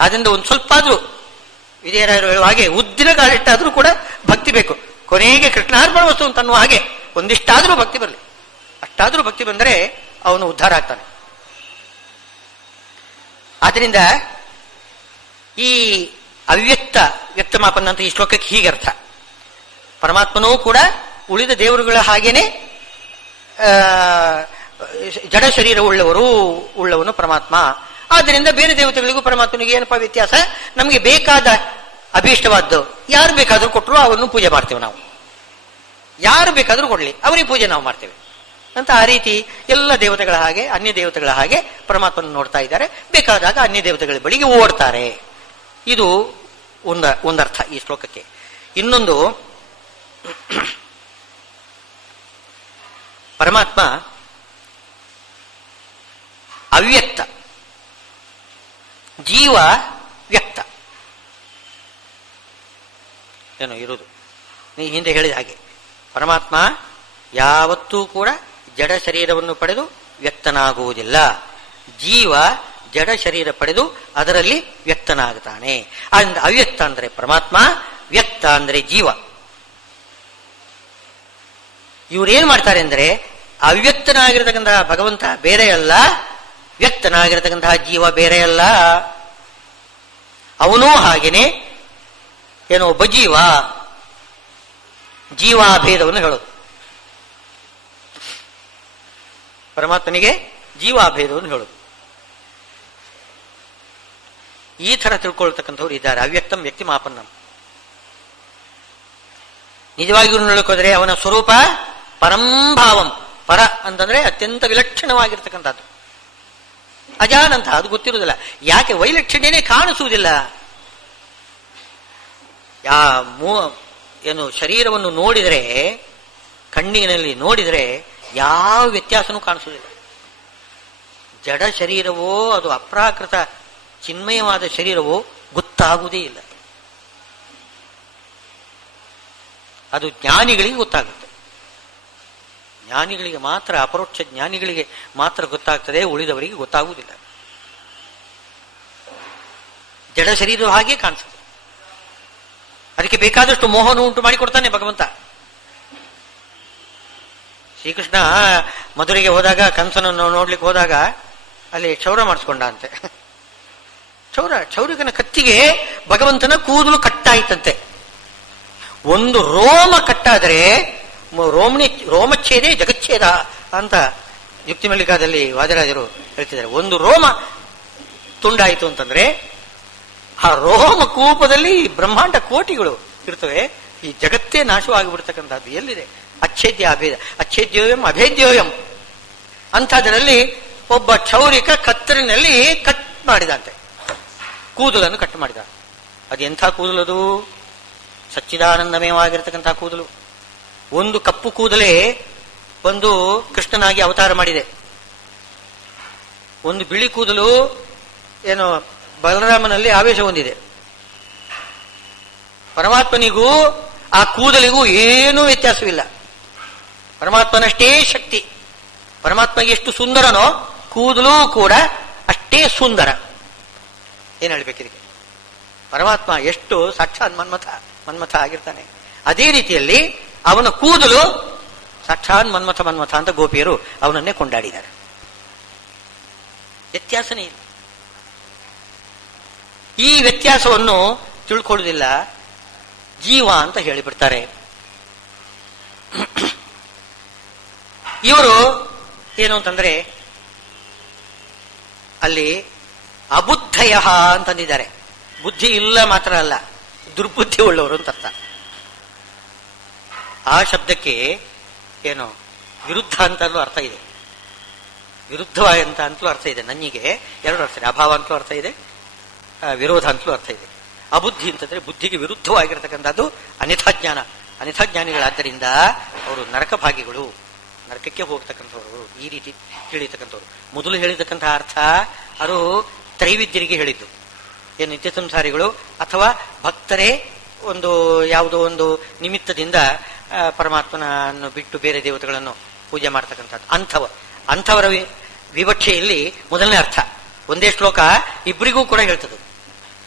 ಆದ್ರಿಂದ ಒಂದು ಸ್ವಲ್ಪ ಆದ್ರೂ ವಿಜಯರಾಯರು ಹೇಳುವ ಹಾಗೆ ಉದ್ದಿನ ಕಾಲಿಟ್ಟಾದ್ರೂ ಕೂಡ ಭಕ್ತಿ ಬೇಕು. ಕೊನೆಗೆ ಕೃಷ್ಣಾರ್ಪಣ ವಸ್ತು ಅಂತ ಅನ್ನುವ ಹಾಗೆ ಒಂದಿಷ್ಟಾದ್ರೂ ಭಕ್ತಿ ಬರಲಿ. ಅಷ್ಟಾದ್ರೂ ಭಕ್ತಿ ಬಂದರೆ ಅವನು ಉದ್ಧಾರ ಆಗ್ತಾನೆ. ಆದ್ರಿಂದ ಈ ಅವ್ಯಕ್ತ ವ್ಯಕ್ತಮಾಪನ ಅಂತ ಈ ಶ್ಲೋಕಕ್ಕೆ ಹೀಗೆ ಅರ್ಥ. ಪರಮಾತ್ಮನೂ ಕೂಡ ಉಳಿದ ದೇವರುಗಳ ಹಾಗೇನೆ ಜಡ ಶರೀರ ಉಳ್ಳವನು ಪರಮಾತ್ಮ. ಆದ್ದರಿಂದ ಬೇರೆ ದೇವತೆಗಳಿಗೂ ಪರಮಾತ್ಮನಿಗೆ ಏನಪ್ಪ ವ್ಯತ್ಯಾಸ? ನಮಗೆ ಬೇಕಾದ ಅಭೀಷ್ಟವಾದ್ದು ಯಾರು ಬೇಕಾದ್ರೂ ಕೊಟ್ಟರು ಅವನ್ನು ಪೂಜೆ ಮಾಡ್ತೇವೆ ನಾವು. ಯಾರು ಬೇಕಾದ್ರೂ ಕೊಡ್ಲಿ ಅವನಿಗೆ ಪೂಜೆ ನಾವು ಮಾಡ್ತೇವೆ ಅಂತ. ಆ ರೀತಿ ಎಲ್ಲ ದೇವತೆಗಳ ಹಾಗೆ ಅನ್ಯ ದೇವತೆಗಳ ಹಾಗೆ ಪರಮಾತ್ಮನ ನೋಡ್ತಾ ಇದ್ದಾರೆ. ಬೇಕಾದಾಗ ಅನ್ಯ ದೇವತೆಗಳ ಬಳಿಗೆ ಓಡ್ತಾರೆ. ಇದು ಒಂದರ್ಥ ಈ ಶ್ಲೋಕಕ್ಕೆ. ಇನ್ನೊಂದು, ಪರಮಾತ್ಮ ಅವ್ಯಕ್ತ, ಜೀವ ವ್ಯಕ್ತ ಏನೋ ಇರುವುದು. ನೀ ಹಿಂದೆ ಹೇಳಿದ ಹಾಗೆ ಪರಮಾತ್ಮ ಯಾವತ್ತೂ ಕೂಡ ಜಡ ಶರೀರವನ್ನು ಪಡೆದು ವ್ಯಕ್ತನಾಗುವುದಿಲ್ಲ. ಜೀವ ಜಡ ಶರೀರ ಪಡೆದು ಅದರಲ್ಲಿ ವ್ಯಕ್ತನಾಗುತ್ತಾನೆ. ಅವ್ಯಕ್ತ ಅಂದರೆ ಪರಮಾತ್ಮ, ವ್ಯಕ್ತ ಅಂದರೆ ಜೀವ. ಇವರೇನ್ ಮಾಡ್ತಾರೆ ಅಂದ್ರೆ, ಅವ್ಯಕ್ತನಾಗಿರತಕ್ಕಂತಹ ಭಗವಂತ ಬೇರೆ ಅಲ್ಲ, ವ್ಯಕ್ತನಾಗಿರತಕ್ಕಂತಹ ಜೀವ ಬೇರೆ ಅಲ್ಲ. ಅವನೂ ಹಾಗೇನೆ ಏನೋ ಒಬ್ಬ ಜೀವಾಭೇದವನ್ನು ಹೇಳೋದು. ಪರಮಾತ್ಮನಿಗೆ ಜೀವಾಭೇದವನ್ನು ಹೇಳೋದು. ಈ ತರ ತಿಳ್ಕೊಳ್ತಕ್ಕಂಥವ್ರು ಇದ್ದಾರೆ. ಅವ್ಯಕ್ತಂ ವ್ಯಕ್ತಿ ಮಾಪನ್ನಂ. ನಿಜವಾಗಿಯೂ ನೋಡಿಕೋದ್ರೆ ಅವನ ಸ್ವರೂಪ ಪರಂಭಾವಂ. ಪರ ಅಂತಂದ್ರೆ ಅತ್ಯಂತ ವಿಲಕ್ಷಣವಾಗಿರ್ತಕ್ಕಂಥದ್ದು. ಅಜಾನಂತ, ಅದು ಗೊತ್ತಿರುವುದಿಲ್ಲ. ಯಾಕೆ? ವೈಲಕ್ಷಣ್ಯನೇ ಕಾಣಿಸುವುದಿಲ್ಲ. ಏನು ಶರೀರವನ್ನು ನೋಡಿದರೆ, ಕಣ್ಣಿನಲ್ಲಿ ನೋಡಿದರೆ ಯಾವ ವ್ಯತ್ಯಾಸನೂ ಕಾಣಿಸುವುದಿಲ್ಲ. ಜಡ ಶರೀರವೋ ಅದು ಅಪ್ರಾಕೃತ ಚಿನ್ಮಯವಾದ ಶರೀರವೋ ಗೊತ್ತಾಗುವುದೇ ಇಲ್ಲ. ಅದು ಜ್ಞಾನಿಗಳಿಗೆ ಗೊತ್ತಾಗುತ್ತೆ. ಜ್ಞಾನಿಗಳಿಗೆ ಮಾತ್ರ, ಅಪರೋಕ್ಷ ಜ್ಞಾನಿಗಳಿಗೆ ಮಾತ್ರ ಗೊತ್ತಾಗ್ತದೆ, ಉಳಿದವರಿಗೆ ಗೊತ್ತಾಗುವುದಿಲ್ಲ. ಜಡ ಶರೀರ ಹಾಗೆ ಕಾಣಿಸುತ್ತೆ. ಅದಕ್ಕೆ ಬೇಕಾದಷ್ಟು ಮೋಹನ ಉಂಟು ಮಾಡಿಕೊಡ್ತಾನೆ ಭಗವಂತ. ಶ್ರೀಕೃಷ್ಣ ಮಧುರೆಗೆ ಹೋದಾಗ, ಕಂಸನನ್ನು ನೋಡ್ಲಿಕ್ಕೆ ಹೋದಾಗ ಅಲ್ಲಿ ಕ್ಷೌರ ಮಾಡಿಸ್ಕೊಂಡ ಅಂತೆ. ಕ್ಷೌರಿಕನ ಕತ್ತಿಗೆ ಭಗವಂತನ ಕೂದಲು ಕಟ್ಟಾಯ್ತಂತೆ. ಒಂದು ರೋಮ ಕಟ್ಟಾದರೆ ರೋಮಚ್ಛೇದೇ ಜಗಚ್ಛೇದ ಅಂತ ಯುಕ್ತಿ ಮಲ್ಲಿಕಾದಲ್ಲಿ ವಾದಿರಾಜರು ಹೇಳ್ತಿದ್ದಾರೆ. ಒಂದು ರೋಮ ತುಂಡಾಯಿತು ಅಂತಂದ್ರೆ ಆ ರೋಮ ಕೂಪದಲ್ಲಿ ಬ್ರಹ್ಮಾಂಡ ಕೋಟಿಗಳು ಇರ್ತವೆ. ಈ ಜಗತ್ತೇ ನಾಶವಾಗಿಬಿಡ್ತಕ್ಕಂಥದ್ದು ಎಲ್ಲಿದೆ? ಅಚ್ಛೇದ್ಯ ಅಭೇದ, ಅಚ್ಛೇದ್ಯೋಯಂ ಅಭೇದ್ಯೋಯಂ ಅಂಥದ್ರಲ್ಲಿ ಒಬ್ಬ ಕ್ಷೌರಿಕ ಕತ್ತರಿನಲ್ಲಿ ಕಟ್ ಮಾಡಿದಂತೆ, ಕೂದಲನ್ನು ಕಟ್ ಮಾಡಿದ. ಅದು ಎಂಥ ಕೂದಲದು? ಸಚ್ಚಿದಾನಂದಮಯವಾಗಿರ್ತಕ್ಕಂಥ ಕೂದಲು. ಒಂದು ಕಪ್ಪು ಕೂದಲೇ ಒಂದು ಕೃಷ್ಣನಾಗಿ ಅವತಾರ ಮಾಡಿದೆ. ಒಂದು ಬಿಳಿ ಕೂದಲು ಏನು ಬಲರಾಮನಲ್ಲಿ ಆವೇಶ ಹೊಂದಿದೆ. ಪರಮಾತ್ಮನಿಗೂ ಆ ಕೂದಲಿಗೂ ಏನೂ ವ್ಯತ್ಯಾಸವಿಲ್ಲ. ಪರಮಾತ್ಮನಷ್ಟೇ ಶಕ್ತಿ. ಪರಮಾತ್ಮಗೆ ಎಷ್ಟು ಸುಂದರನೋ ಕೂದಲು ಕೂಡ ಅಷ್ಟೇ ಸುಂದರ. ಏನ್ ಹೇಳ್ಬೇಕಿದಕ್ಕೆ? ಪರಮಾತ್ಮ ಎಷ್ಟು ಸಾಕ್ಷಾತ್ ಮನ್ಮಥ ಆಗಿರ್ತಾನೆ. ಅದೇ ರೀತಿಯಲ್ಲಿ ಅವನ ಕೂದಲು ಸಾಕ್ಷಾತ್ ಮನ್ಮಥ ಅಂತ ಗೋಪಿಯರು ಅವನನ್ನೇ ಕೊಂಡಾಡಿದ್ದಾರೆ. ವ್ಯತ್ಯಾಸನೇ ಇಲ್ಲ. ಈ ವ್ಯತ್ಯಾಸವನ್ನು ತಿಳ್ಕೊಳ್ಳುವುದಿಲ್ಲ, ಜೀವ ಅಂತ ಹೇಳಿಬಿಡ್ತಾರೆ. ಇವರು ಏನು ಅಂತಂದ್ರೆ ಅಲ್ಲಿ ಅಬುದ್ಧಯ ಅಂತಂದಿದ್ದಾರೆ. ಬುದ್ಧಿ ಇಲ್ಲ ಮಾತ್ರ ಅಲ್ಲ, ದುರ್ಬುದ್ಧಿ ಉಳ್ಳವರು ಅಂತ ಅರ್ಥ. ಆ ಶಬ್ದಕ್ಕೆ ಏನು ವಿರುದ್ಧ ಅಂತಲೂ ಅರ್ಥ ಇದೆ, ವಿರುದ್ಧವಾದಂತ ಅಂತಲೂ ಅರ್ಥ ಇದೆ. ನನ್ನಿಗೆ ಎರಡು ಅರ್ಥ ಇದೆ. ಅಭಾವ ಅಂತಲೂ ಅರ್ಥ ಇದೆ, ವಿರೋಧ ಅಂತಲೂ ಅರ್ಥ ಇದೆ. ಅಬುದ್ಧಿ ಅಂತಂದ್ರೆ ಬುದ್ಧಿಗೆ ವಿರುದ್ಧವಾಗಿರತಕ್ಕಂಥದ್ದು ಅನ್ಯಥಾಜ್ಞಾನ. ಅನ್ಯಥಾಜ್ಞಾನಿಗಳಾದ್ದರಿಂದ ಅವರು ನರಕ ಭಾಗಿಗಳು, ನರಕಕ್ಕೆ ಹೋಗ್ತಕ್ಕಂಥವ್ರು. ಈ ರೀತಿ ತಿಳಿತಕ್ಕಂಥವ್ರು. ಮೊದಲು ಹೇಳಿರ್ತಕ್ಕಂತಹ ಅರ್ಥ ಅದು ತ್ರೈವಿದ್ಯರಿಗೆ ಹೇಳಿದ್ದು. ಏನು ನಿತ್ಯ ಸಂಸಾರಿಗಳು ಅಥವಾ ಭಕ್ತರೇ ಒಂದು ಯಾವುದೋ ಒಂದು ನಿಮಿತ್ತದಿಂದ ಪರಮಾತ್ಮನನ್ನು ಬಿಟ್ಟು ಬೇರೆ ದೇವತೆಗಳನ್ನು ಪೂಜೆ ಮಾಡ್ತಕ್ಕಂಥದ್ದು ಅಂಥವರ ವಿವಕ್ಷೆಯಲ್ಲಿ ಮೊದಲನೇ ಅರ್ಥ. ಒಂದೇ ಶ್ಲೋಕ ಇಬ್ಬರಿಗೂ ಕೂಡ ಹೇಳ್ತದೆ.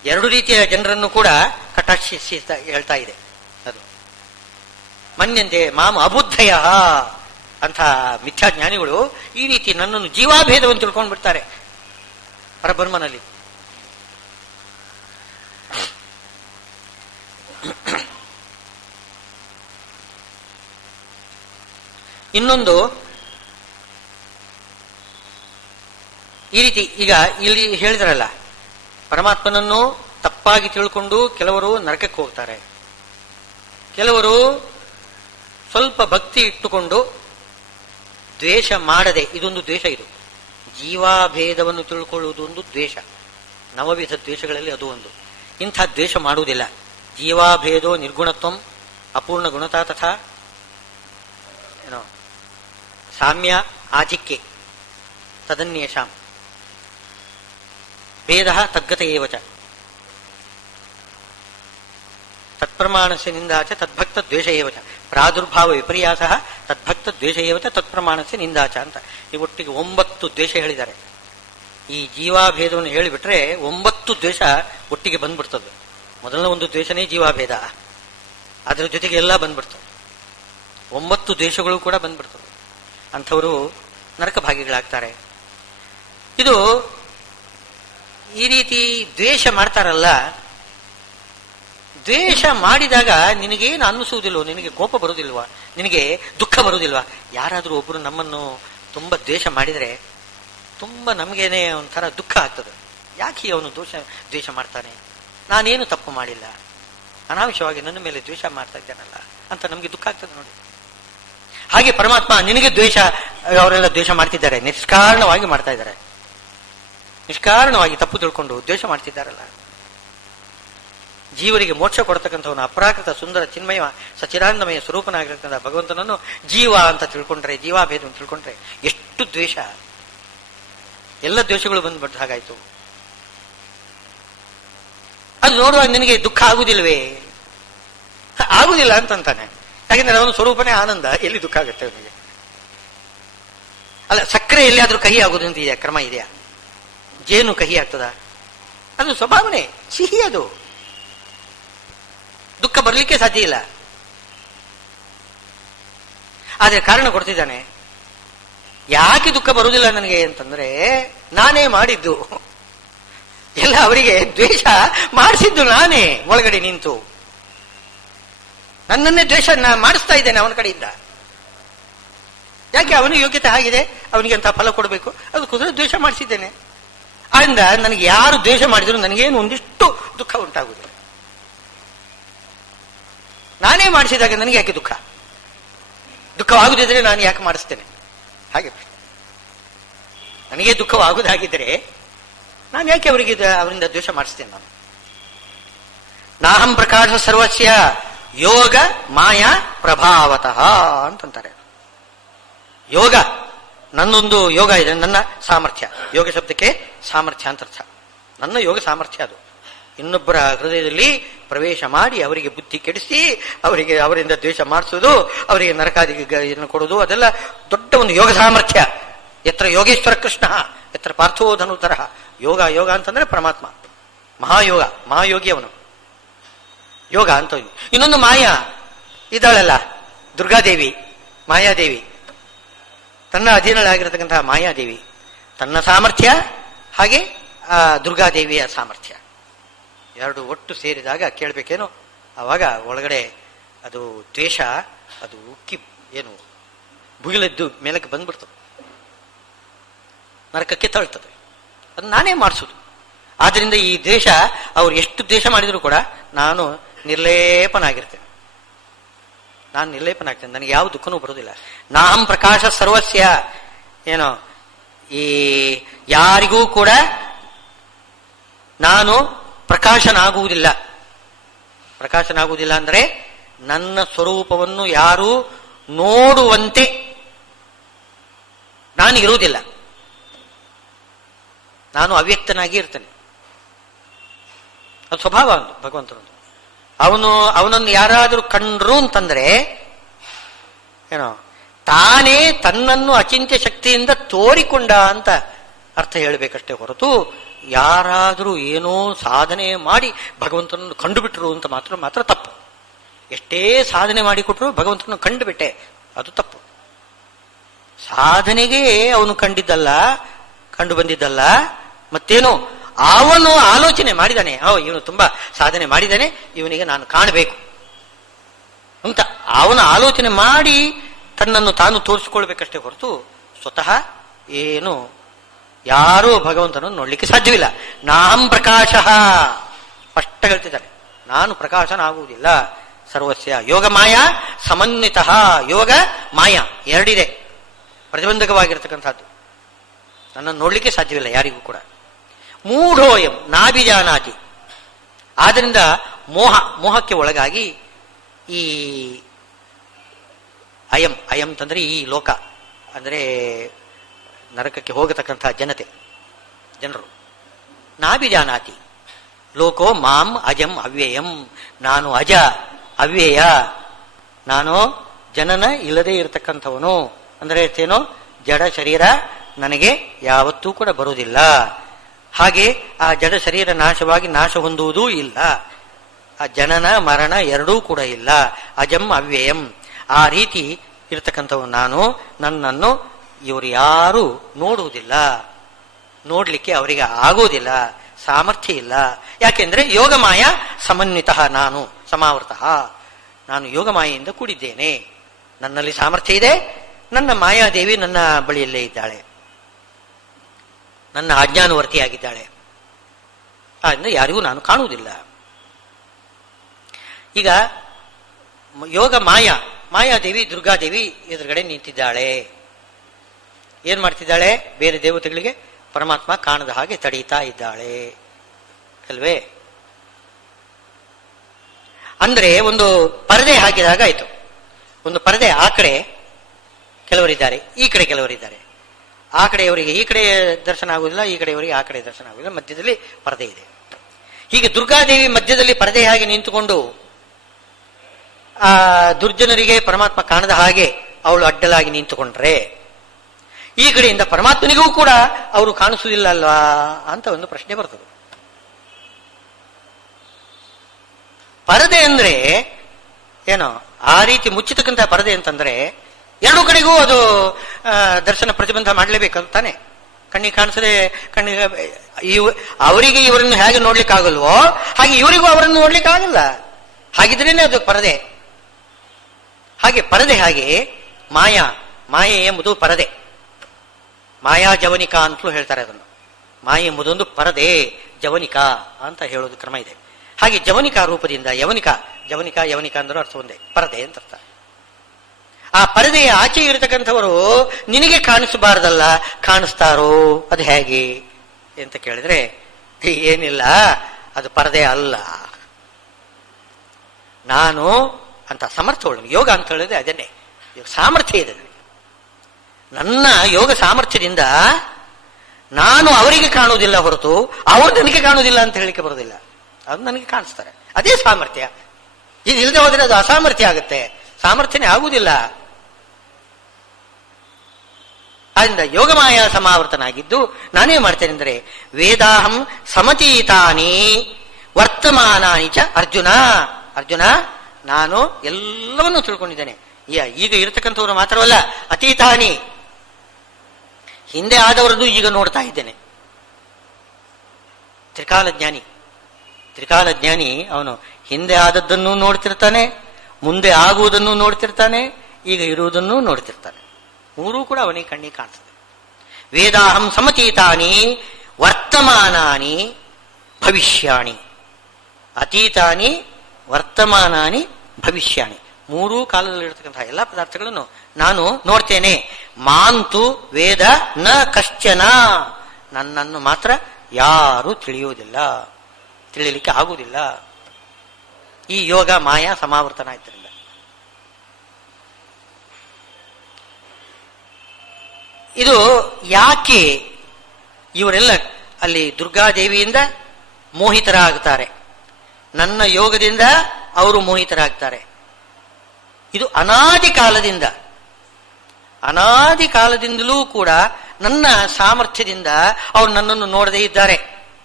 ಎರಡು ರೀತಿಯ ಜನರನ್ನು ಕೂಡ ಕಟಾಕ್ಷಿಸಿ ಹೇಳ್ತಾ ಇದೆ ಅದು. ಮನ್ಯಂತೆ ಮಾಮ ಅಬುದ್ಧಯ ಅಂಥ ಮಿಥ್ಯಾಜ್ಞಾನಿಗಳು ಈ ರೀತಿ ನನ್ನನ್ನು ಜೀವಾಭೇದವನ್ನು ತಿಳ್ಕೊಂಡು ಬಿಡ್ತಾರೆ ಪರಬ್ರಹ್ಮನಲ್ಲಿ. ಇನ್ನೊಂದು ಈ ರೀತಿ ಈಗ ಇಲ್ಲಿ ಹೇಳಿದ್ರಲ್ಲ, ಪರಮಾತ್ಮನನ್ನು ತಪ್ಪಾಗಿ ತಿಳ್ಕೊಂಡು ಕೆಲವರು ನರಕಕ್ಕೆ ಹೋಗ್ತಾರೆ, ಕೆಲವರು ಸ್ವಲ್ಪ ಭಕ್ತಿ ಇಟ್ಟುಕೊಂಡು ದ್ವೇಷ ಮಾಡದೆ, ಇದೊಂದು ದ್ವೇಷ, ಇದು ಜೀವಾಭೇದವನ್ನು ತಿಳ್ಕೊಳ್ಳುವುದು ಒಂದು ದ್ವೇಷ, ನವವಿಧ ದ್ವೇಷಗಳಲ್ಲಿ ಅದು ಒಂದು. ಇಂಥ ದ್ವೇಷ ಮಾಡುವುದಿಲ್ಲ. ಜೀವಾಭೇದೋ ನಿರ್ಗುಣತ್ವಂ ಅಪೂರ್ಣ ಗುಣತಾ ತಥಾ ಏನೋ ಸಾಮ್ಯ ಆಧಿಕ್ಯೆ ತದನ್ಯೇಷಾಂ ಭೇದ ತದ್ಗತ ಏವಚ ತತ್ಪ್ರಮಾಣಸ್ಯ ನಿಂದಾಚ ತದ್ಭಕ್ತ ದ್ವೇಷ ಏವಚ ಪ್ರಾದುರ್ಭಾವ ವಿಪರ್ಯಾಸ ತದ್ಭಕ್ತ ದ್ವೇಷ ಏವಚ ತತ್ಪ್ರಮಾಣಸ್ಯ ನಿಂದಾಚ ಅಂತ ಈ ಒಟ್ಟಿಗೆ 9 ದ್ವೇಷ ಹೇಳಿದ್ದಾರೆ. ಈ ಜೀವಾಭೇದವನ್ನು ಹೇಳಿಬಿಟ್ರೆ 9 ದ್ವೇಷ ಒಟ್ಟಿಗೆ ಬಂದ್ಬಿಡ್ತದೆ. ಮೊದಲನೇ ಒಂದು ದ್ವೇಷನೇ ಜೀವಾಭೇದ, ಅದರ ಜೊತೆಗೆ ಎಲ್ಲ ಬಂದ್ಬಿಡ್ತವೆ. 9 ದ್ವೇಷಗಳು ಕೂಡ ಬಂದ್ಬಿಡ್ತವೆ. ಅಂಥವರು ನರಕ ಭಾಗಿಗಳಾಗ್ತಾರೆ. ಇದು ಈ ರೀತಿ ದ್ವೇಷ ಮಾಡ್ತಾರಲ್ಲ, ದ್ವೇಷ ಮಾಡಿದಾಗ ನಿನಗೇನು ಅನ್ನಿಸುವುದಿಲ್ವೋ, ನಿನಗೆ ಕೋಪ ಬರುವುದಿಲ್ವಾ, ನಿನಗೆ ದುಃಖ ಬರುವುದಿಲ್ವಾ? ಯಾರಾದರೂ ಒಬ್ಬರು ನಮ್ಮನ್ನು ತುಂಬ ದ್ವೇಷ ಮಾಡಿದರೆ ತುಂಬ ನಮಗೇನೆ ಒಂಥರ ದುಃಖ ಆಗ್ತದೆ. ಯಾಕೆ ಅವನು ದ್ವೇಷ ಮಾಡ್ತಾನೆ, ನಾನೇನು ತಪ್ಪು ಮಾಡಿಲ್ಲ, ಅನಾವಶ್ಯವಾಗಿ ನನ್ನ ಮೇಲೆ ದ್ವೇಷ ಮಾಡ್ತಾ ಇದ್ದಾನಲ್ಲ ಅಂತ ನಮಗೆ ದುಃಖ ಆಗ್ತದೆ ನೋಡಿ. ಹಾಗೆ ಪರಮಾತ್ಮ ನಿನಗೆ ದ್ವೇಷ, ಅವರೆಲ್ಲ ದ್ವೇಷ ಮಾಡ್ತಿದ್ದಾರೆ, ನಿಷ್ಕಾರಣವಾಗಿ ಮಾಡ್ತಾ ಇದ್ದಾರೆ, ನಿಷ್ಕಾರಣವಾಗಿ ತಪ್ಪು ತಿಳ್ಕೊಂಡು ದ್ವೇಷ ಮಾಡ್ತಿದ್ದಾರಲ್ಲ. ಜೀವರಿಗೆ ಮೋಕ್ಷ ಕೊಡ್ತಕ್ಕಂಥವನು ಅಪರಾಕೃತ ಸುಂದರ ಚಿನ್ಮಯ ಸಚಿದಾನಂದಮಯ ಸ್ವರೂಪನಾಗಿರ್ತಕ್ಕಂಥ ಭಗವಂತನನ್ನು ಜೀವ ಅಂತ ತಿಳ್ಕೊಂಡ್ರೆ, ಜೀವಾಭೇದವನ್ನು ತಿಳ್ಕೊಂಡ್ರೆ ಎಷ್ಟು ದ್ವೇಷ, ಎಲ್ಲ ದ್ವೇಷಗಳು ಬಂದ್ಬಿಟ್ಟು ಹಾಗಾಯ್ತು. ಅದು ನೋಡುವಾಗ ನಿನಗೆ ದುಃಖ ಆಗುವುದಿಲ್ವೇ? ಆಗುದಿಲ್ಲ ಅಂತಂತಾನೆ. ಯಾಕೆಂದ್ರೆ ಅವನ ಸ್ವರೂಪನೇ ಆನಂದ, ಎಲ್ಲಿ ದುಃಖ ಆಗುತ್ತೆ ಅವನಿಗೆ? ಅಲ್ಲ, ಸಕ್ಕರೆ ಎಲ್ಲಿಯಾದ್ರೂ ಕಹಿ ಆಗುವುದಂತ ಇದೆಯಾ? ಕ್ರಮ ಇದೆಯಾ? ಜೇನು ಕಹಿ ಆಗ್ತದ? ಅದು ಸ್ವಭಾವನೆ, ಸಿಹಿ, ಅದು ದುಃಖ ಬರಲಿಕ್ಕೆ ಸಾಧ್ಯ ಇಲ್ಲ. ಆದ್ರೆ ಕಾರಣ ಕೊಡ್ತಿದ್ದಾನೆ. ಯಾಕೆ ದುಃಖ ಬರುವುದಿಲ್ಲ ನನಗೆ ಅಂತಂದ್ರೆ, ನಾನೇ ಮಾಡಿದ್ದು ಎಲ್ಲ, ಅವರಿಗೆ ದ್ವೇಷ ಮಾಡಿಸಿದ್ದು ನಾನೇ ಒಳಗಡೆ ನಿಂತು, ನನ್ನನ್ನೇ ದ್ವೇಷ ಮಾಡಿಸ್ತಾ ಇದ್ದೇನೆ ಅವನ ಕಡೆಯಿಂದ. ಯಾಕೆ? ಅವನ ಯೋಗ್ಯತೆ ಆಗಿದೆ, ಅವನಿಗೆ ಅಂತ ಫಲ ಕೊಡಬೇಕು, ಅದಕ್ಕೋಸ್ಕರ ದ್ವೇಷ ಮಾಡಿಸಿದ್ದೇನೆ. ಆದ್ರಿಂದ ನನಗೆ ಯಾರು ದ್ವೇಷ ಮಾಡಿದ್ರು ನನಗೇನು ಒಂದಿಷ್ಟು ದುಃಖ ಉಂಟಾಗುವುದಿಲ್ಲ. ನಾನೇ ಮಾಡಿಸಿದಾಗ ನನಗೆ ಯಾಕೆ ದುಃಖ? ದುಃಖವಾಗುದಿದ್ರೆ ನಾನು ಯಾಕೆ ಮಾಡಿಸ್ತೇನೆ? ಹಾಗೆ ನನಗೆ ದುಃಖವಾಗುವುದಾಗಿದ್ದರೆ ನಾನು ಯಾಕೆ ಅವರಿಂದ ದ್ವೇಷ ಮಾಡಿಸ್ತೇನೆ? ನಾನು ನಾಹಂ ಪ್ರಕಾಶ ಸರ್ವಸ್ಯ ಯೋಗ ಮಾಯಾ ಪ್ರಭಾವತಃ ಅಂತಂತಾರೆ. ಯೋಗ, ನನ್ನೊಂದು ಯೋಗ ಇದೆ, ನನ್ನ ಸಾಮರ್ಥ್ಯ. ಯೋಗ ಶಬ್ದಕ್ಕೆ ಸಾಮರ್ಥ್ಯ ಅಂತ ಅರ್ಥ. ನನ್ನ ಯೋಗ ಸಾಮರ್ಥ್ಯ ಅದು. ಇನ್ನೊಬ್ಬರ ಹೃದಯದಲ್ಲಿ ಪ್ರವೇಶ ಮಾಡಿ ಅವರಿಗೆ ಬುದ್ಧಿ ಕೆಡಿಸಿ ಅವರಿಂದ ದ್ವೇಷ ಮಾಡಿಸೋದು, ಅವರಿಗೆ ನರಕಾದಿಗಳನ್ನು ಕೊಡೋದು, ಅದೆಲ್ಲ ದೊಡ್ಡ ಒಂದು ಯೋಗ ಸಾಮರ್ಥ್ಯ. ಎತ್ರ ಯೋಗೇಶ್ವರ ಕೃಷ್ಣ ಎತ್ರ ಪಾರ್ಥೋ ಧನುತರ. ಯೋಗ ಯೋಗ ಅಂತಂದ್ರೆ ಪರಮಾತ್ಮ, ಮಹಾಯೋಗ, ಮಹಾಯೋಗಿ ಅವನು. ಯೋಗ ಅಂತ. ಇನ್ನೊಂದು ಮಾಯಾ ಇದ್ದಾಳಲ್ಲ, ದುರ್ಗಾದೇವಿ, ಮಾಯಾದೇವಿ, ತನ್ನ ಅಧೀನಳಾಗಿರತಕ್ಕಂತಹ ಮಾಯಾದೇವಿ, ತನ್ನ ಸಾಮರ್ಥ್ಯ ಹಾಗೆ ಆ ದುರ್ಗಾದೇವಿಯ ಸಾಮರ್ಥ್ಯ ಎರಡು ಒಟ್ಟು ಸೇರಿದಾಗ ಕೇಳಬೇಕೇನು? ಆವಾಗ ಒಳಗಡೆ ಅದು ದ್ವೇಷ, ಅದು ಉಕ್ಕಿ ಏನು ಭುಗಿಲೆದ್ದು ಮೇಲಕ್ಕೆ ಬಂದ್ಬಿಡ್ತದೆ, ನರಕಕ್ಕೆ ತಳ್ತದೆ. ಅದು ನಾನೇ ಮಾಡಿಸೋದು. ಆದ್ರಿಂದ ಈ ದ್ವೇಷ, ಅವ್ರು ಎಷ್ಟು ದ್ವೇಷ ಮಾಡಿದ್ರು ಕೂಡ ನಾನು ನಿರ್ಲೇಪನಾಗಿರ್ತೇನೆ, ನಾನು ನಿರ್ಲೇಪನಾಗ್ತೇನೆ, ನನಗೆ ಯಾವ ದುಃಖನೂ ಬರೋದಿಲ್ಲ. ನಾಹಂ ಪ್ರಕಾಶ ಸರ್ವಸ್ಯ, ಏನೋ ಈ ಯಾರಿಗೂ ಕೂಡ ನಾನು ಪ್ರಕಾಶನಾಗುವುದಿಲ್ಲ. ಪ್ರಕಾಶನಾಗುವುದಿಲ್ಲ ಅಂದರೆ ನನ್ನ ಸ್ವರೂಪವನ್ನು ಯಾರು ನೋಡುವಂತೆ ನಾನು ಇರುವುದಿಲ್ಲ. ನಾನು ಅವ್ಯಕ್ತನಾಗಿ ಇರ್ತೇನೆ. ಅದು ಸ್ವಭಾವ ಒಂದು ಭಗವಂತನದು. ಅವನನ್ನು ಯಾರಾದರೂ ಕಂಡ್ರು ಅಂತಂದ್ರೆ ಏನೋ ತಾನೇ ತನ್ನನ್ನು ಅಚಿಂತ್ಯ ಶಕ್ತಿಯಿಂದ ತೋರಿಕೊಂಡ ಅಂತ ಅರ್ಥ ಹೇಳಬೇಕಷ್ಟೇ ಹೊರತು ಯಾರಾದರೂ ಏನೋ ಸಾಧನೆ ಮಾಡಿ ಭಗವಂತನನ್ನು ಕಂಡುಬಿಟ್ರು ಅಂತ ಮಾತ್ರ ತಪ್ಪು. ಎಷ್ಟೇ ಸಾಧನೆ ಮಾಡಿಕೊಟ್ರು ಭಗವಂತನನ್ನು ಕಂಡುಬಿಟ್ಟೆ, ಅದು ತಪ್ಪು. ಸಾಧನೆಗೆ ಅವನು ಕಂಡು ಬಂದಿದ್ದಲ್ಲ, ಮತ್ತೇನೋ ಅವನು ಆಲೋಚನೆ ಮಾಡಿದಾನೆ, ಇವನು ತುಂಬಾ ಸಾಧನೆ ಮಾಡಿದ್ದಾನೆ, ಇವನಿಗೆ ನಾನು ಕಾಣಬೇಕು ಅಂತ ಅವನ ಆಲೋಚನೆ ಮಾಡಿ ತನ್ನನ್ನು ತಾನು ತೋರಿಸಿಕೊಳ್ಬೇಕಷ್ಟೇ ಹೊರತು ಸ್ವತಃ ಏನು ಯಾರೂ ಭಗವಂತನನ್ನು ನೋಡ್ಲಿಕ್ಕೆ ಸಾಧ್ಯವಿಲ್ಲ. ನಾಂ ಪ್ರಕಾಶ, ಸ್ಪಷ್ಟ ಹೇಳ್ತಿದ್ದಾರೆ, ನಾನು ಪ್ರಕಾಶನಾಗುವುದಿಲ್ಲ. ಸರ್ವಸ್ಯ ಯೋಗ ಮಾಯಾ ಸಮನ್ವಿತ, ಯೋಗ ಮಾಯಾ ಎರಡಿದೆ, ಪ್ರತಿಬಂಧಕವಾಗಿರ್ತಕ್ಕಂಥದ್ದು. ನನ್ನನ್ನು ನೋಡ್ಲಿಕ್ಕೆ ಸಾಧ್ಯವಿಲ್ಲ ಯಾರಿಗೂ ಕೂಡ. ಮೂಢೋಯಂ ನಾಭಿಜಾನಾತಿ, ಆದ್ದರಿಂದ ಮೋಹಕ್ಕೆ ಒಳಗಾಗಿ ಈ ಅಯಂ ಅಂತಂದ್ರೆ ಈ ಲೋಕ, ಅಂದರೆ ನರಕಕ್ಕೆ ಹೋಗತಕ್ಕಂತಹ ಜನರು. ನಾಭಿಜಾನಾತಿ ಲೋಕೋ ಮಾಂ ಅಜಂ ಅವ್ಯಯಂ, ನಾನು ಅಜ ಅವ್ಯಯ, ನಾನು ಜನನ ಇಲ್ಲದೆ ಇರತಕ್ಕಂಥವನು. ಅಂದರೆ ಏನೋ ಜಡ ಶರೀರ ನನಗೆ ಯಾವತ್ತೂ ಕೂಡ ಬರುವುದಿಲ್ಲ. ಹಾಗೆ ಆ ಜಡ ಶರೀರ ನಾಶವಾಗಿ ನಾಶ ಹೊಂದುವುದೂ ಇಲ್ಲ, ಆ ಜನನ ಮರಣ ಎರಡೂ ಕೂಡ ಇಲ್ಲ. ಅಜಂ ಅವ್ಯಯಂ, ಆ ರೀತಿ ಇರತಕ್ಕಂಥವನು ನಾನು. ನನ್ನನ್ನು ಇವರು ಯಾರೂ ನೋಡುವುದಿಲ್ಲ, ನೋಡ್ಲಿಕ್ಕೆ ಅವರಿಗೆ ಆಗುವುದಿಲ್ಲ, ಸಾಮರ್ಥ್ಯ ಇಲ್ಲ. ಯಾಕೆಂದ್ರೆ ಯೋಗಮಾಯ ಸಮನ್ವಿತ, ನಾನು ಸಮಾವೃತ, ನಾನು ಯೋಗಮಾಯೆಯಿಂದ ಕೂಡಿದ್ದೇನೆ, ನನ್ನಲ್ಲಿ ಸಾಮರ್ಥ್ಯ ಇದೆ. ನನ್ನ ಮಾಯಾದೇವಿ ನನ್ನ ಬಳಿಯಲ್ಲೇ ಇದ್ದಾಳೆ, ನನ್ನ ಅಜ್ಞಾನವರ್ತಿಯಾಗಿದ್ದಾಳೆ. ಆದ್ದರಿಂದ ಯಾರಿಗೂ ನಾನು ಕಾಣುವುದಿಲ್ಲ. ಈಗ ಯೋಗ ಮಾಯಾದೇವಿ ದುರ್ಗಾದೇವಿ ಎದುರುಗಡೆ ನಿಂತಿದ್ದಾಳೆ. ಏನ್ ಮಾಡ್ತಿದ್ದಾಳೆ? ಬೇರೆ ದೇವತೆಗಳಿಗೆ ಪರಮಾತ್ಮ ಕಾಣದ ಹಾಗೆ ತಡೀತಾ ಇದ್ದಾಳೆ ಅಲ್ವೇ? ಅಂದ್ರೆ ಒಂದು ಪರದೆ ಹಾಕಿದಾಗ ಆಯ್ತು. ಒಂದು ಪರದೆ, ಆ ಕಡೆ ಕೆಲವರಿದ್ದಾರೆ, ಈ ಕಡೆ ಕೆಲವರಿದ್ದಾರೆ. ಆ ಕಡೆಯವರಿಗೆ ಈ ಕಡೆ ದರ್ಶನ ಆಗುವುದಿಲ್ಲ, ಈ ಕಡೆಯವರಿಗೆ ಆ ಕಡೆ ದರ್ಶನ ಆಗುವುದಿಲ್ಲ, ಮಧ್ಯದಲ್ಲಿ ಪರದೆ ಇದೆ. ಹೀಗೆ ದುರ್ಗಾದೇವಿ ಮಧ್ಯದಲ್ಲಿ ಪರದೆ ಹಾಗೆ ನಿಂತುಕೊಂಡು ಆ ದುರ್ಜನರಿಗೆ ಪರಮಾತ್ಮ ಕಾಣದ ಹಾಗೆ ಅವಳು ಅಡ್ಡಲಾಗಿ ನಿಂತುಕೊಂಡ್ರೆ, ಈ ಕಡೆಯಿಂದ ಪರಮಾತ್ಮನಿಗೂ ಕೂಡ ಅವರು ಕಾಣಿಸುವುದಿಲ್ಲ ಅಲ್ವಾ ಅಂತ ಒಂದು ಪ್ರಶ್ನೆ ಬರ್ತದೆ. ಪರದೆ ಅಂದ್ರೆ ಏನೋ ಆ ರೀತಿ ಮುಚ್ಚತಕ್ಕಂತಹ ಪರದೆ ಅಂತಂದ್ರೆ ಎರಡು ಕಡೆಗೂ ಅದು ದರ್ಶನ ಪ್ರತಿಬಂಧ ಮಾಡಲೇಬೇಕು ತಾನೆ. ಕಣ್ಣಿಗೆ ಕಾಣಿಸದೆ ಅವರಿಗೆ ಇವರನ್ನು ಹೇಗೆ ನೋಡ್ಲಿಕ್ಕೆ ಆಗಲ್ವೋ ಹಾಗೆ ಇವರಿಗೂ ಅವರನ್ನು ನೋಡ್ಲಿಕ್ಕೆ ಆಗಲ್ಲ. ಹಾಗಿದ್ರೇನೆ ಅದು ಪರದೆ. ಹಾಗೆ ಪರದೆ, ಹಾಗೆ ಮಾಯೆ ಎಂಬುದು ಪರದೆ. ಮಾಯಾ ಜವನಿಕಾ ಅಂತಲೂ ಹೇಳ್ತಾರೆ ಅದನ್ನು. ಮಾಯೆ ಎಂಬುದೊಂದು ಪರದೆ, ಜವನಿಕಾ ಅಂತ ಹೇಳೋದು ಕ್ರಮ ಇದೆ. ಹಾಗೆ ಜವನಿಕಾ ರೂಪದಿಂದ ಜವನಿಕಾ ಅಂದರೂ ಅರ್ಥ ಒಂದೇ, ಪರದೆ ಅಂತ ಅರ್ಥ. ಆ ಪರದೆಯ ಆಚೆ ಇರತಕ್ಕಂಥವರು ನಿನಗೆ ಕಾಣಿಸಬಾರ್ದಲ್ಲ, ಕಾಣಿಸ್ತಾರೋ? ಅದು ಹೇಗೆ ಅಂತ ಕೇಳಿದ್ರೆ ಏನಿಲ್ಲ, ಅದು ಪರದೆ ಅಲ್ಲ, ನಾನು ಅಂತ ಸಮರ್ಥಗಳು. ಯೋಗ ಅಂತ ಹೇಳಿದ್ರೆ ಅದನ್ನೇ, ಸಾಮರ್ಥ್ಯ ಇದೆ. ನನ್ನ ಯೋಗ ಸಾಮರ್ಥ್ಯದಿಂದ ನಾನು ಅವರಿಗೆ ಕಾಣುವುದಿಲ್ಲ ಹೊರತು ಅವರು ನನಗೆ ಕಾಣುವುದಿಲ್ಲ ಅಂತ ಹೇಳಿಕೆ ಬರೋದಿಲ್ಲ. ಅದು ನನಗೆ ಕಾಣಿಸ್ತಾರೆ, ಅದೇ ಸಾಮರ್ಥ್ಯ. ಇದು ಇಲ್ಲದೆ ಹೋದ್ರೆ ಅದು ಅಸಾಮರ್ಥ್ಯ ಆಗುತ್ತೆ, ಸಾಮರ್ಥ್ಯನೇ ಆಗುವುದಿಲ್ಲ. ಆದ್ದರಿಂದ ಯೋಗಮಾಯ ಸಮಾವರ್ತನಾಗಿದ್ದು ನಾನೇ ಮಾಡ್ತೇನೆ ಅಂದರೆ ವೇದಾಹಂ ಸಮತೀತಾನಿ ವರ್ತಮಾನಾನಿ ಚ ಅರ್ಜುನ ನಾನು ಎಲ್ಲವನ್ನೂ ತಿಳ್ಕೊಂಡಿದ್ದೇನೆ. ಈಗ ಇರತಕ್ಕಂಥವ್ರು ಮಾತ್ರವಲ್ಲ, ಅತೀತಾನಿ, ಹಿಂದೆ ಆದವರದ್ದು ಈಗ ನೋಡ್ತಾ ಇದ್ದೇನೆ. ತ್ರಿಕಾಲಜ್ಞಾನಿ ಅವನು ಹಿಂದೆ ಆದದ್ದನ್ನು ನೋಡ್ತಿರ್ತಾನೆ, ಮುಂದೆ ಆಗುವುದನ್ನು ನೋಡ್ತಿರ್ತಾನೆ, ಈಗ ಇರುವುದನ್ನು ನೋಡ್ತಿರ್ತಾನೆ. ಮೂರೂ ಕೂಡ ಅವನಿಗೆ ಕಣ್ಣಿಗೆ ಕಾಣಿಸ್ತದೆ. ವೇದಾಹಂ ಸಮತೀತಾನಿ ವರ್ತಮಾನಾನಿ ಭವಿಷ್ಯಾಣಿ, ಅತೀತಾನಿ ವರ್ತಮಾನಾನಿ ಭವಿಷ್ಯಾಣಿ, ಮೂರೂ ಕಾಲದಲ್ಲಿರ್ತಕ್ಕಂತಹ ಎಲ್ಲ ಪದಾರ್ಥಗಳನ್ನು ನಾನು ನೋಡ್ತೇನೆ. ಮಾಂತು ವೇದ ನ ಕಶ್ಚನ, ನನ್ನನ್ನು ಮಾತ್ರ ಯಾರೂ ತಿಳಿಯಲಿಕ್ಕೆ ಆಗುವುದಿಲ್ಲ. ಈ ಯೋಗ ಮಾಯಾ ಸಮಾವರ್ತನ ಆಯ್ತರಿಂದ ಇದು ಯಾಕೆ ಇವರೆಲ್ಲ ಅಲ್ಲಿ ದುರ್ಗಾದೇವಿಯಿಂದ ಮೋಹಿತರಾಗ್ತಾರೆ, ನನ್ನ ಯೋಗದಿಂದ ಅವರು ಮೋಹಿತರಾಗ್ತಾರೆ. ಇದು ಅನಾದಿ ಕಾಲದಿಂದಲೂ ಕೂಡ ನನ್ನ ಸಾಮರ್ಥ್ಯದಿಂದ ಅವರು ನನ್ನನ್ನು ನೋಡದೇ ಇದ್ದಾರೆ.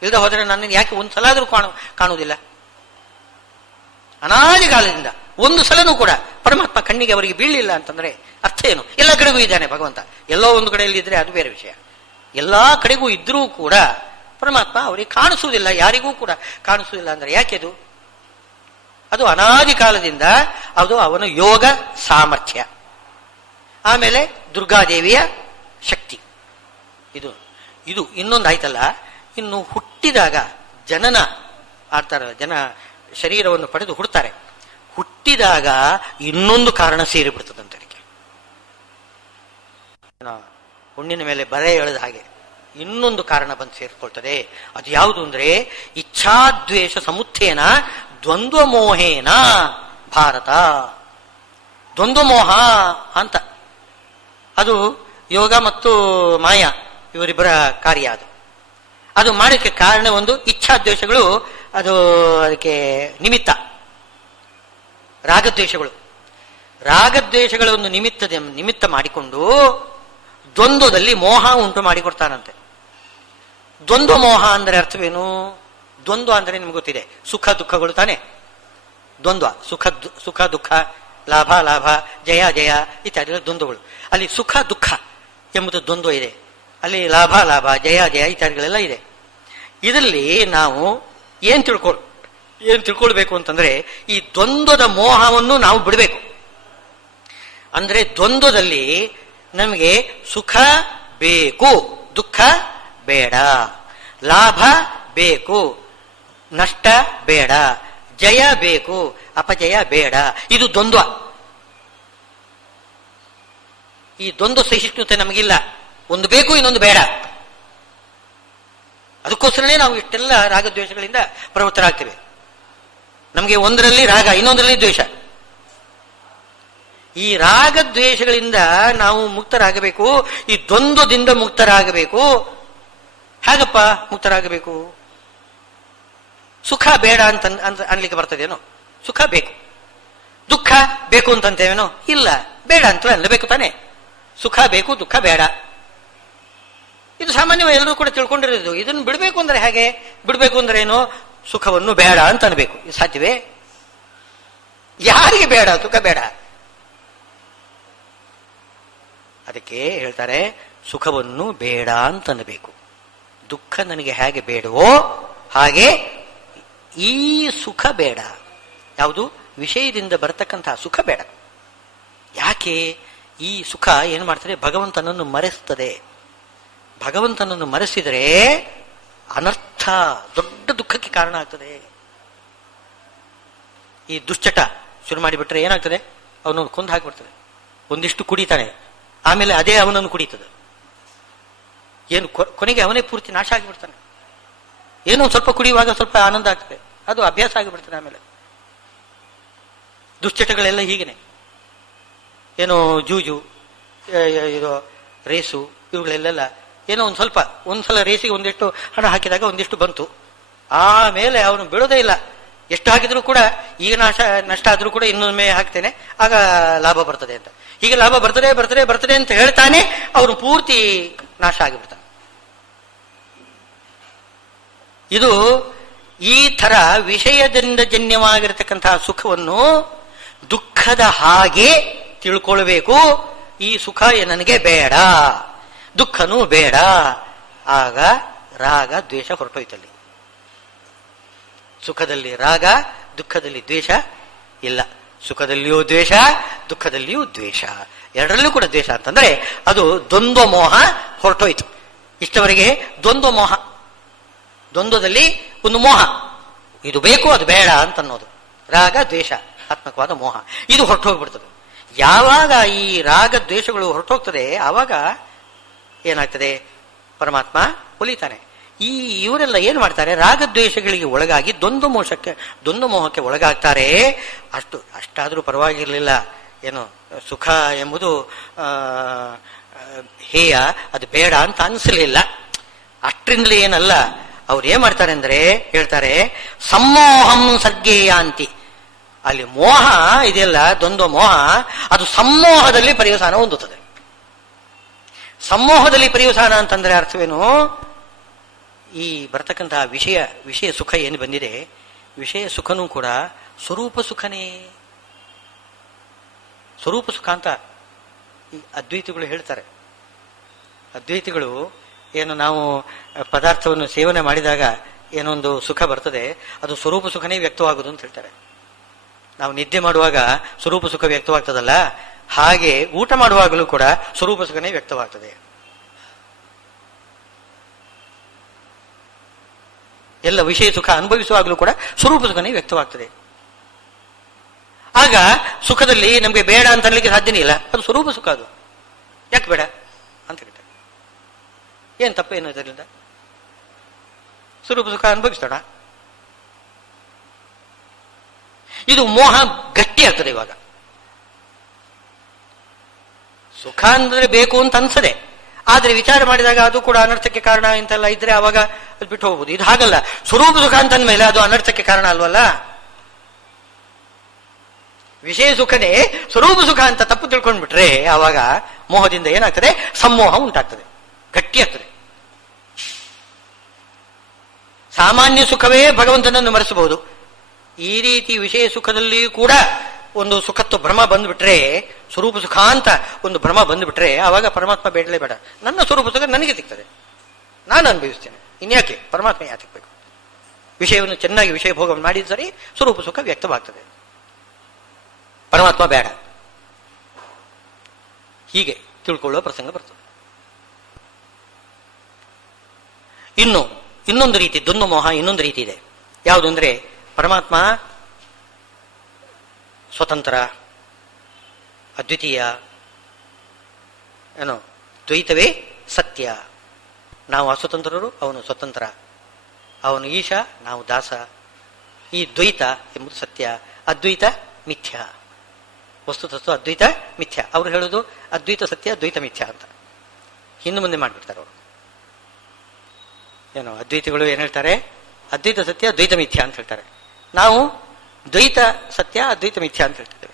ಇಲ್ಲದೆ ಹೋದರೆ ನನ್ನನ್ನು ಯಾಕೆ ಒಂದು ಸಲ ಆದರೂ ಕಾಣುವುದಿಲ್ಲ? ಅನಾದಿ ಕಾಲದಿಂದ ಒಂದು ಸಲನೂ ಕೂಡ ಪರಮಾತ್ಮ ಕಣ್ಣಿಗೆ ಅವರಿಗೆ ಬೀಳಲಿಲ್ಲ ಅಂತಂದ್ರೆ ಅರ್ಥ ಏನು? ಎಲ್ಲ ಕಡೆಗೂ ಇದ್ದಾನೆ ಭಗವಂತ. ಎಲ್ಲೋ ಒಂದು ಕಡೆಯಲ್ಲಿ ಇದ್ರೆ ಅದು ಬೇರೆ ವಿಷಯ. ಎಲ್ಲಾ ಕಡೆಗೂ ಇದ್ರೂ ಕೂಡ ಪರಮಾತ್ಮ ಅವರಿಗೆ ಕಾಣಿಸುವುದಿಲ್ಲ, ಯಾರಿಗೂ ಕೂಡ ಕಾಣಿಸುವುದಿಲ್ಲ. ಅಂದ್ರೆ ಯಾಕೆ ಅದು? ಅದು ಅನಾದಿ ಕಾಲದಿಂದ ಅದು ಅವನ ಯೋಗ ಸಾಮರ್ಥ್ಯ. ಆಮೇಲೆ ದುರ್ಗಾದೇವಿಯ ಶಕ್ತಿ. ಇದು ಇದು ಇನ್ನೊಂದು ಆಯ್ತಲ್ಲ. ಇನ್ನು ಹುಟ್ಟಿದಾಗ ಜನನ ಆಡ್ತಾರಲ್ಲ, ಜನ ಶರೀರವನ್ನು ಪಡೆದು ಹುಡ್ತಾರೆ. ಹುಟ್ಟಿದಾಗ ಇನ್ನೊಂದು ಕಾರಣ ಸೇರಿಬಿಡ್ತದಂತೆ. ಅದಕ್ಕೆ ಹುಣ್ಣಿನ ಮೇಲೆ ಬರೆ ಎಳೆದ ಹಾಗೆ ಇನ್ನೊಂದು ಕಾರಣ ಬಂದು ಸೇರಿಕೊಳ್ತದೆ. ಅದು ಯಾವುದು ಅಂದ್ರೆ ಇಚ್ಛಾದ್ವೇಷ ಸಮುತ್ಥೇನ ದ್ವಂದ್ವ ಮೋಹೇನ ಭಾರತ. ದ್ವಂದ್ವ ಮೋಹ ಅಂತ ಅದು ಯೋಗ ಮತ್ತು ಮಾಯಾ ಇವರಿಬ್ಬರ ಕಾರ್ಯ. ಅದು ಮಾಡೋಕ್ಕೆ ಕಾರಣ ಒಂದು ಇಚ್ಛಾದ್ವೇಷಗಳು, ಅದು ಅದಕ್ಕೆ ನಿಮಿತ್ತ. ರಾಗದ್ವೇಷಗಳು, ರಾಗದ್ವೇಷಗಳ ಒಂದು ನಿಮಿತ್ತ ಮಾಡಿಕೊಂಡು ದ್ವಂದ್ವದಲ್ಲಿ ಮೋಹ ಉಂಟು ಮಾಡಿಕೊಡ್ತಾನಂತೆ. ದ್ವಂದ್ವ ಮೋಹ ಅಂದರೆ ಅರ್ಥವೇನು? ದ್ವಂದ್ವ ಅಂದರೆ ನಿಮ್ಗೆ ಗೊತ್ತಿದೆ, ಸುಖ ದುಃಖಗಳು ತಾನೆ. ದ್ವಂದ್ವ ಸುಖ ದುಃಖ, ಲಾಭ ಲಾಭ, ಜಯ ಜಯ ಇತ್ಯಾದಿ ದ್ವಂದ್ವಗಳು. ಅಲ್ಲಿ ಸುಖ ದುಃಖ ಎಂಬುದು ದ್ವಂದ್ವ ಇದೆ, ಅಲ್ಲಿ ಲಾಭ ಲಾಭ, ಜಯ ಜಯ ಇತ್ಯಾದಿಗಳೆಲ್ಲ ಇದೆ. ಇದರಲ್ಲಿ ನಾವು ಏನ್ ತಿಳ್ಕೊಳ್ಬೇಕು ಅಂತಂದ್ರೆ ಈ ದ್ವಂದ್ವದ ಮೋಹವನ್ನು ನಾವು ಬಿಡಬೇಕು. ಅಂದ್ರೆ ದ್ವಂದ್ವದಲ್ಲಿ ನಮಗೆ ಸುಖ ಬೇಕು, ದುಃಖ ಬೇಡ, ಲಾಭ ಬೇಕು, ನಷ್ಟ ಬೇಡ, ಜಯ ಬೇಕು, ಅಪಜಯ ಬೇಡ. ಇದು ದ್ವಂದ್ವ. ಈ ದ್ವಂದ್ವ ಸಹಿಷ್ಣುತೆ ನಮಗಿಲ್ಲ. ಒಂದು ಬೇಕು, ಇನ್ನೊಂದು ಬೇಡ. ಅದಕ್ಕೋಸ್ಕರನೇ ನಾವು ಇಷ್ಟೆಲ್ಲ ರಾಗದ್ವೇಷಗಳಿಂದ ಪ್ರವೃತ್ತರಾಗ್ತೇವೆ. ನಮಗೆ ಒಂದರಲ್ಲಿ ರಾಗ, ಇನ್ನೊಂದರಲ್ಲಿ ದ್ವೇಷ. ಈ ರಾಗದ್ವೇಷಗಳಿಂದ ನಾವು ಮುಕ್ತರಾಗಬೇಕು, ಈ ದ್ವಂದ್ವದಿಂದ ಮುಕ್ತರಾಗಬೇಕು. ಹೇಗಪ್ಪ ಮುಕ್ತರಾಗಬೇಕು? ಸುಖ ಬೇಡ ಅಂತ ಅನ್ಲಿಕ್ಕೆ ಬರ್ತದೇನೋ? ಸುಖ ಬೇಕು. ದುಃಖ ಬೇಕು ಅಂತಂತೇವೇನೋ? ಇಲ್ಲ, ಬೇಡ ಅಂತ ಅನ್ಲೇಬೇಕು ತಾನೆ. ಸುಖ ಬೇಕು, ದುಃಖ ಬೇಡ. ಇದು ಸಾಮಾನ್ಯವಾಗಿ ಎಲ್ಲರೂ ಕೂಡ ತಿಳ್ಕೊಂಡಿರೋದು. ಇದನ್ನು ಬಿಡಬೇಕು ಅಂದ್ರೆ ಹೇಗೆ? ಬಿಡಬೇಕು ಅಂದ್ರೆ ಏನು? ಸುಖವನ್ನು ಬೇಡ ಅಂತ ಅನ್ಬೇಕು. ಇದು ಸಾಧ್ಯವೇ? ಯಾರಿಗೆ ಬೇಡ ಸುಖ? ಬೇಡ. ಅದಕ್ಕೆ ಹೇಳ್ತಾರೆ ಸುಖವನ್ನು ಬೇಡ ಅಂತ ಅನ್ನಬೇಕು. ದುಃಖ ನನಗೆ ಹೇಗೆ ಬೇಡವೋ ಹಾಗೆ ಈ ಸುಖ ಬೇಡ. ಯಾವುದು? ವಿಷಯದಿಂದ ಬರತಕ್ಕಂತಹ ಸುಖ ಬೇಡ. ಯಾಕೆ? ಈ ಸುಖ ಏನು ಮಾಡ್ತದೆ? ಭಗವಂತನನ್ನು ಮರೆಸ್ತದೆ. ಭಗವಂತನನ್ನು ಮರೆಸಿದರೆ ಅನರ್ಥ, ದೊಡ್ಡ ದುಃಖಕ್ಕೆ ಕಾರಣ ಆಗ್ತದೆ. ಈ ದುಶ್ಚಟ ಶುರು ಮಾಡಿಬಿಟ್ರೆ ಏನಾಗ್ತದೆ? ಅವನನ್ನು ಕೊಂದು ಹಾಕಿಬಿಡ್ತದೆ. ಒಂದಿಷ್ಟು ಕುಡಿತಾನೆ, ಆಮೇಲೆ ಅದೇ ಅವನನ್ನು ಕುಡಿತದೆ. ಏನು ಕೊನೆಗೆ ಅವನೇ ಪೂರ್ತಿ ನಾಶ ಆಗಿಬಿಡ್ತಾನೆ. ಏನೋ ಸ್ವಲ್ಪ ಕುಡಿಯುವಾಗ ಸ್ವಲ್ಪ ಆನಂದ ಆಗ್ತದೆ, ಅದು ಅಭ್ಯಾಸ ಆಗಿಬಿಡ್ತಾನೆ. ಆಮೇಲೆ ದುಶ್ಚಟಗಳೆಲ್ಲ ಹೀಗೇನೆ. ಏನೋ ಜೂಜು, ಇದು ರೇಸು, ಇವುಗಳೆಲ್ಲ ಏನೋ ಒಂದ್ಸಲ ರೇಸಿಗೆ ಒಂದಿಷ್ಟು ಹಣ ಹಾಕಿದಾಗ ಒಂದಿಷ್ಟು ಬಂತು, ಆಮೇಲೆ ಅವನು ಬಿಡೋದೇ ಇಲ್ಲ. ಎಷ್ಟು ಹಾಕಿದ್ರು ಕೂಡ ಈಗ ನಷ್ಟ ಆದ್ರೂ ಕೂಡ ಇನ್ನೊಮ್ಮೆ ಹಾಕ್ತೇನೆ, ಆಗ ಲಾಭ ಬರ್ತದೆ ಅಂತ. ಹೀಗೆ ಲಾಭ ಬರ್ತದೆ ಅಂತ ಹೇಳ್ತಾನೆ, ಅವನು ಪೂರ್ತಿ ನಾಶ ಆಗಿಬಿಡ್ತಾನೆ. ಇದು ಈ ತರ ವಿಷಯದಿಂದ ಜನ್ಯವಾಗಿರತಕ್ಕಂತಹ ಸುಖವನ್ನು ದುಃಖದ ಹಾಗೆ ತಿಳ್ಕೊಳ್ಬೇಕು. ಈ ಸುಖ ನನಗೆ ಬೇಡ, ದುಃಖನೂ ಬೇಡ. ಆಗ ರಾಗ ದ್ವೇಷ ಹೊರಟೋಯ್ತಲ್ಲಿ. ಸುಖದಲ್ಲಿ ರಾಗ, ದುಃಖದಲ್ಲಿ ದ್ವೇಷ ಇಲ್ಲ. ಸುಖದಲ್ಲಿಯೂ ದ್ವೇಷ, ದುಃಖದಲ್ಲಿಯೂ ದ್ವೇಷ, ಎರಡರಲ್ಲೂ ಕೂಡ ದ್ವೇಷ ಅಂತಂದ್ರೆ ಅದು ದ್ವಂದ್ವ ಮೋಹ ಹೊರಟೋಯ್ತು. ಇಷ್ಟವರೆಗೆ ದ್ವಂದ್ವ ಮೋಹ, ದ್ವಂದ್ವದಲ್ಲಿ ಒಂದು ಮೋಹ, ಇದು ಬೇಕು ಅದು ಬೇಡ ಅಂತ ಅನ್ನೋದು, ರಾಗ ದ್ವೇಷ ಆತ್ಮಕವಾದ ಮೋಹ, ಇದು ಹೊರಟೋಗ್ಬಿಡ್ತದೆ. ಯಾವಾಗ ಈ ರಾಗ ದ್ವೇಷಗಳು ಹೊರಟೋಗ್ತದೆ ಆವಾಗ ಏನಾಗ್ತದೆ? ಪರಮಾತ್ಮ ಒಲಿತಾನೆ. ಇವರೆಲ್ಲ ಏನ್ ಮಾಡ್ತಾರೆ? ರಾಗದ್ವೇಷಗಳಿಗೆ ಒಳಗಾಗಿ ದ್ವಂದ್ವ ಮೋಹಕ್ಕೆ ಒಳಗಾಗ್ತಾರೆ. ಅಷ್ಟಾದ್ರೂ ಪರವಾಗಿರ್ಲಿಲ್ಲ. ಏನು ಸುಖ ಎಂಬುದು ಹೇಯ, ಅದು ಬೇಡ ಅಂತ ಅನ್ಸಲಿಲ್ಲ. ಅಷ್ಟ್ರಿಂದಲೇ ಏನಲ್ಲ. ಅವ್ರು ಏನ್ ಮಾಡ್ತಾರೆ ಅಂದ್ರೆ ಹೇಳ್ತಾರೆ, ಸಮ್ಮೋಹಂ ಸರ್ಗೇಯಾಂತಿ. ಅಲ್ಲಿ ಮೋಹ ಇದೆಯಲ್ಲ, ದ್ವಂದ್ವ ಮೋಹ, ಅದು ಸಮ್ಮೋಹದಲ್ಲಿ ಪರ್ಯವಸಾನ ಹೊಂದುತ್ತದೆ. ಸಮ್ಮೋಹದಲ್ಲಿ ಪರ್ಯವಸಾನ ಅಂತಂದ್ರೆ ಅರ್ಥವೇನು? ಈ ಬರ್ತಕ್ಕಂತಹ ವಿಷಯ ಸುಖ ಏನು ಬಂದಿದೆ, ವಿಷಯ ಸುಖನೂ ಕೂಡ ಸ್ವರೂಪ ಸುಖನೇ. ಸ್ವರೂಪ ಸುಖ ಅಂತ ಈ ಅದ್ವೈತಿಗಳು ಹೇಳ್ತಾರೆ. ಅದ್ವೈತಿಗಳು ಏನು ನಾವು ಪದಾರ್ಥವನ್ನು ಸೇವನೆ ಮಾಡಿದಾಗ ಏನೊಂದು ಸುಖ ಬರ್ತದೆ, ಅದು ಸ್ವರೂಪ ಸುಖನೇ ವ್ಯಕ್ತವಾಗುವುದು ಅಂತ ಹೇಳ್ತಾರೆ. ನಾವು ನಿದ್ದೆ ಮಾಡುವಾಗ ಸ್ವರೂಪ ಸುಖ ವ್ಯಕ್ತವಾಗ್ತದಲ್ಲ, ಹಾಗೆ ಊಟ ಮಾಡುವಾಗಲೂ ಕೂಡ ಸ್ವರೂಪ ಸುಖನೇ ವ್ಯಕ್ತವಾಗ್ತದೆ. ಎಲ್ಲ ವಿಷಯ ಸುಖ ಅನುಭವಿಸುವಾಗಲೂ ಕೂಡ ಸ್ವರೂಪ ಸುಖನೇ ವ್ಯಕ್ತವಾಗ್ತದೆ. ಆಗ ಸುಖದಲ್ಲಿ ನಮಗೆ ಬೇಡ ಅಂತ ಅನ್ಲಿಕ್ಕೆ ಸಾಧ್ಯನೇ ಇಲ್ಲ. ಅದು ಸ್ವರೂಪ ಸುಖ. ಅದು ಯಾಕೆ ಬೇಡ ಅಂತ ಹೇಳ್ತಾರೆ. ಏನ್ ತಪ್ಪೇನು ಇದರಿಂದ? ಸ್ವರೂಪ ಸುಖ ಅನುಭವಿಸೋಣ. ಇದು ಮೋಹ ಗಟ್ಟಿ ಆಗ್ತದೆ. ಇವಾಗ ಸುಖ ಅಂದ್ರೆ ಬೇಕು ಅಂತ ಅನ್ಸದೆ, ಆದ್ರೆ ವಿಚಾರ ಮಾಡಿದಾಗ ಅದು ಕೂಡ ಅನರ್ಥಕ್ಕೆ ಕಾರಣ ಇಂತೆಲ್ಲ ಇದ್ರೆ ಅವಾಗ ಅದು ಬಿಟ್ಟು ಹೋಗ್ಬೋದು. ಇದು ಹಾಗಲ್ಲ. ಸ್ವರೂಪ ಸುಖ ಅಂತಂದ್ಮೇಲೆ ಅದು ಅನರ್ಥಕ್ಕೆ ಕಾರಣ ಅಲ್ವಲ್ಲ. ವಿಷಯ ಸುಖನೇ ಸ್ವರೂಪ ಸುಖ ಅಂತ ತಪ್ಪು ತಿಳ್ಕೊಂಡ್ಬಿಟ್ರೆ ಆವಾಗ ಮೋಹದಿಂದ ಏನಾಗ್ತದೆ? ಸಮೋಹ ಉಂಟಾಗ್ತದೆ, ಗಟ್ಟಿಯಾಗ್ತದೆ. ಸಾಮಾನ್ಯ ಸುಖವೇ ಭಗವಂತನನ್ನು ಮರೆಸಬಹುದು. ಈ ರೀತಿ ವಿಷಯ ಸುಖದಲ್ಲಿ ಕೂಡ ಒಂದು ಸುಖತ್ವ ಭ್ರಮ ಬಂದ್ಬಿಟ್ರೆ, ಸ್ವರೂಪ ಸುಖ ಅಂತ ಒಂದು ಭ್ರಮ ಬಂದ್ಬಿಟ್ರೆ ಆವಾಗ ಪರಮಾತ್ಮ ಬೇಡಲೇ ಬೇಡ. ನನ್ನ ಸ್ವರೂಪ ಸುಖ ನನಗೆ ಸಿಗ್ತದೆ, ನಾನು ಅನುಭವಿಸ್ತೇನೆ. ಇನ್ಯಾಕೆ ಪರಮಾತ್ಮ ಯಾಕೆ ಸಿಗ್ಬೇಕು? ವಿಷಯವನ್ನು ಚೆನ್ನಾಗಿ ವಿಷಯ ಭೋಗವನ್ನು ಮಾಡಿದ ಸರಿ ಸ್ವರೂಪ ಸುಖ ವ್ಯಕ್ತವಾಗ್ತದೆ. ಪರಮಾತ್ಮ ಬೇಡ. ಹೀಗೆ ತಿಳ್ಕೊಳ್ಳುವ ಪ್ರಸಂಗ ಬರ್ತದೆ. ಇನ್ನೊಂದು ರೀತಿ ದ್ವಂದ್ವ ಮೋಹ, ಇನ್ನೊಂದು ರೀತಿ ಇದೆ. ಯಾವುದು ಅಂದ್ರೆ ಪರಮಾತ್ಮ ಸ್ವತಂತ್ರ, ಅದ್ವಿತೀಯ, ಏನೋ ದ್ವೈತವೇ ಸತ್ಯ. ನಾವು ಅಸ್ವತಂತ್ರರು, ಅವನು ಸ್ವತಂತ್ರ. ಅವನು ಈಶ, ನಾವು ದಾಸ. ಈ ದ್ವೈತ ಎಂಬುದು ಸತ್ಯ, ಅದ್ವೈತ ಮಿಥ್ಯ. ವಸ್ತುತಸ್ತು ಅದ್ವೈತ ಮಿಥ್ಯ. ಅವರು ಹೇಳೋದು ಅದ್ವೈತ ಸತ್ಯ, ದ್ವೈತ ಮಿಥ್ಯ ಅಂತ ಹಿಂದೆ ಮುಂದೆ ಮಾಡಿಬಿಡ್ತಾರೆ ಅವರು. ಏನೋ ಅದ್ವೈತಿಗಳು ಏನ್ ಹೇಳ್ತಾರೆ? ಅದ್ವೈತ ಸತ್ಯ, ದ್ವೈತ ಮಿಥ್ಯ ಅಂತ ಹೇಳ್ತಾರೆ. ನಾವು ದ್ವೈತ ಸತ್ಯ, ಅದ್ವೈತ ಮಿಥ್ಯ ಅಂತ ಹೇಳ್ತಾರೆ.